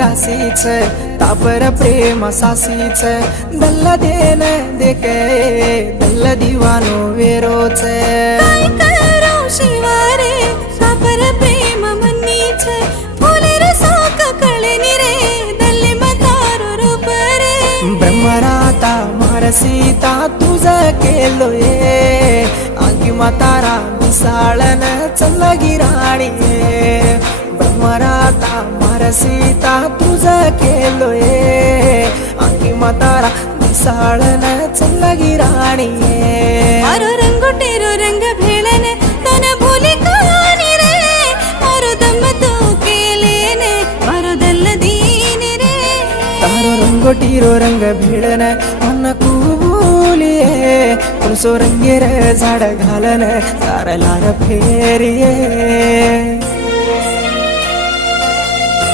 रासीच तापर प्रेम सासीच दल्ला देन देके दल्ला दीवानो वेरोच काय करो शिवारे तापर प्रेम मन्नीच फुले रसाक कळनी रे दल्ले मतारो रूप रे ब्रह्मराता मारसीता तुझा केलोये आगी मातारा मिसाळन चल्लगी राणी ब्रह्मराता मारसीता तुझा केलोये आगी मातारा मिसाळन चल्लगी राणी मारो रंगोटेरो रंग भेळने तन भूली कहानी रे मारो दम तू केलेने मारो दल्ल दीनी रे तारो रंगोटीरो रंग भेळन मन कुबुलिये कुणसो रंगेर झाड घालन तार लार फेरिये